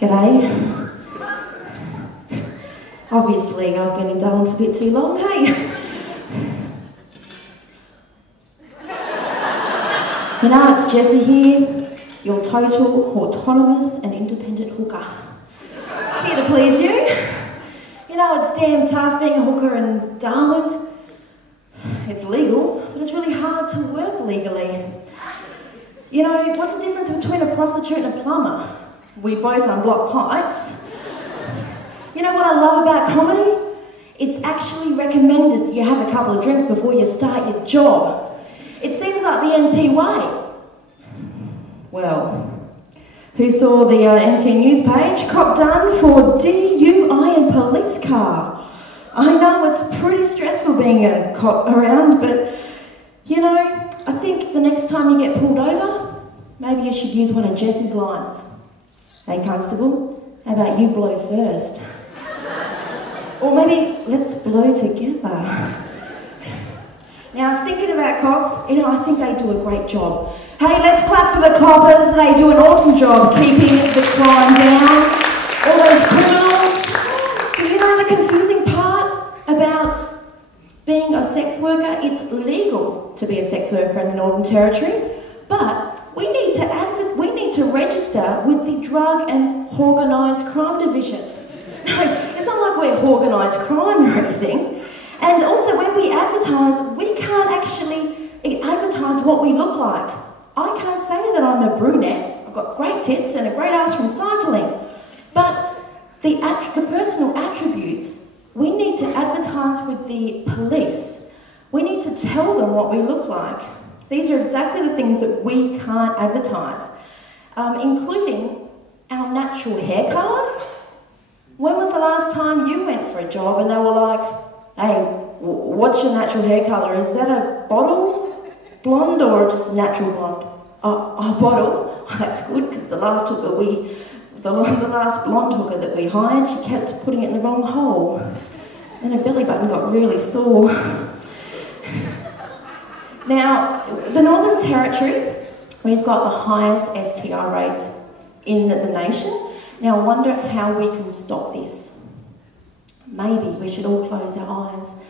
G'day. Obviously, I've been in Darwin for a bit too long, hey? You know, it's Jessie here, your total, autonomous and independent hooker. Here to please you. You know, it's damn tough being a hooker in Darwin. It's legal, but it's really hard to work legally. You know, what's the difference between a prostitute and a plumber? We both unblock pipes. You know what I love about comedy? It's actually recommended you have a couple of drinks before you start your job. It seems like the NT way. Well, who saw the NT news page? Cop done for DUI in police car. I know it's pretty stressful being a cop around, but you know, I think the next time you get pulled over, maybe you should use one of Jessie's lines. Hey constable, how about you blow first? Or maybe let's blow together. Now, thinking about cops, you know, I think they do a great job. Hey, let's clap for the coppers. They do an awesome job keeping the crime down. All those criminals. But you know the confusing part about being a sex worker? It's legal to be a sex worker in the Northern Territory, but we need to register with the Drug and Organised Crime Division. No, it's not like we're organised crime or anything. And also, when we advertise, we can't actually advertise what we look like. I can't say that I'm a brunette. I've got great tits and a great ass from cycling. But the personal attributes, we need to advertise with the police. We need to tell them what we look like. These are exactly the things that we can't advertise, including our natural hair colour. When was the last time you went for a job and they were like, hey, what's your natural hair colour? Is that a bottle blonde or just a natural blonde? A bottle? Oh, that's good, because the last blonde hooker that we hired, she kept putting it in the wrong hole. And her belly button got really sore. Now, the Northern Territory, we've got the highest STI rates in the nation. Now, I wonder how we can stop this. Maybe we should all close our eyes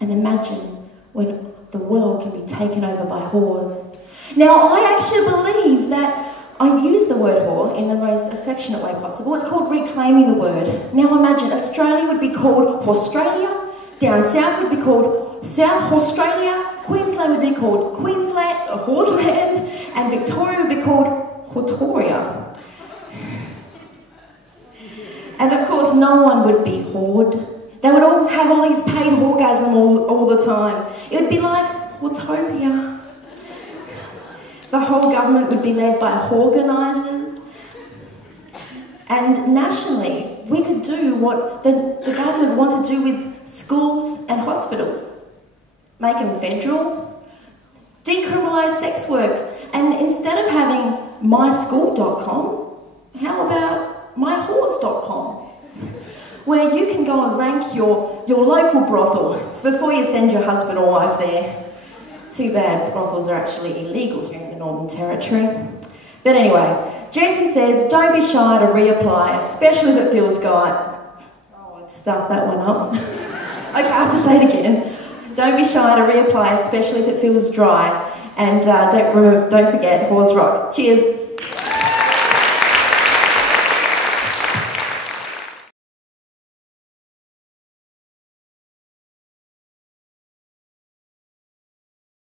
and imagine when the world can be taken over by whores. Now, I actually believe that I use the word whore in the most affectionate way possible. It's called reclaiming the word. Now imagine Australia would be called Australia, down south would be called South Australia, Queensland would be called Queensland, or Horseland, and Victoria would be called Hortoria. And of course, no one would be whored. They would all have all these paid orgasm all the time. It would be like Hortopia. The whole government would be led by organisers. And nationally, we could do what the government want to do with schools and hospitals. Make them federal, decriminalise sex work, and instead of having myschool.com, how about myhorse.com? Where you can go and rank your local brothel. It's before you send your husband or wife there. Too bad brothels are actually illegal here in the Northern Territory. But anyway, Jessie says, don't be shy to reapply, especially if it feels right. Oh, I'd stuff that one up. Okay, I have to say it again. Don't be shy to reapply, especially if it feels dry. And don't forget, Whores Rock. Cheers.